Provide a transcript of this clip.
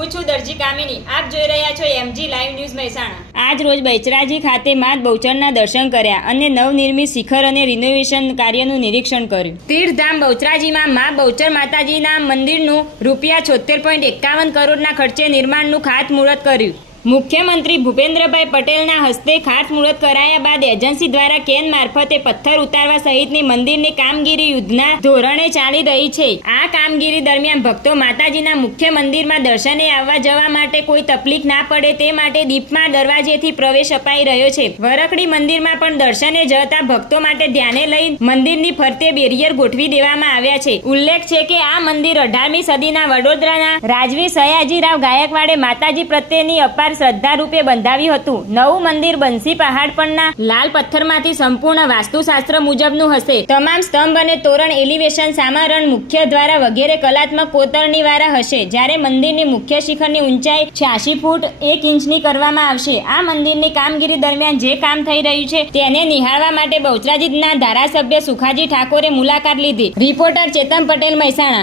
હું દરજી કામિની, આપ જોઈ રહ્યા છો એમજી લાઈવ ન્યૂઝ મહેસાણા. આજ રોજ બૈચરાજી ખાતે માં બહુચરના દર્શન કર્યા અને નવનિર્મિત શિખર અને રિનોવેશન કાર્યનું નિરીક્ષણ કર્યું. તીર્થધામ બહુચરાજીમાં મા બહુચર માતાજીના મંદિરનું રૂપિયા છોતેર પોઈન્ટ એકાવન કરોડના ખર્ચે નિર્માણનું ખાતમુહૂર્ત કર્યું. મુખ્યમંત્રી ભૂપેન્દ્રભાઈ પટેલના હસ્તે ખાતમુહૂર્ત કરાયા બાદ એજન્સી દ્વારા કેન મારફતે પથ્થર ઉતારવા સહિતની મંદિરની કામગીરી યુદ્ધના ધોરણે ચાલી રહી છે. આ કામગીરી દરમિયાન ભક્તો માતાજીના મુખ્ય મંદિરમાં દર્શને આવવા જવા માટે કોઈ તકલીફ ના પડે તે માટે દીપમાં દરવાજેથી પ્રવેશ અપાઈ રહ્યો છે. વરકડી મંદિરમાં પણ દર્શને જતા ભક્તો માટે ધ્યાને લઈ મંદિરની ફરતે બેરિયર ગોઠવી દેવામાં આવ્યા છે. ઉલ્લેખ છે કે આ મંદિર અઢારમી સદીના વડોદરાના રાજવી સયાજીરાવ ગાયકવાડે માતાજી પ્રત્યેની અપાર શ્રદ્ધા રૂપે બંધાવ્યું હતું. નવું મંદિર બંસી પહાડ પરના લાલ પથ્થરમાંથી સંપૂર્ણ વાસ્તુશાસ્ત્ર મુજબનું હશે. તમામ સ્તંભ અને તોરણ એલિવેશન સામારણ મુખ્ય દ્વારા વગેરે કલાત્મક કોતરણી વાળા હશે. જ્યારે મંદિરની મુખ્ય શિખરની ઊંચાઈ છ્યાસી ફૂટ એક ઇંચની કરવામાં આવશે. આ મંદિરની કામગીરી દરમિયાન જે કામ થઈ રહ્યું છે તેને નિહાળવા માટે બહુચરાજીના ધારાસભ્ય સુખાજી ઠાકોરે મુલાકાત લીધી. રિપોર્ટર ચેતન પટેલ મહેસાણા.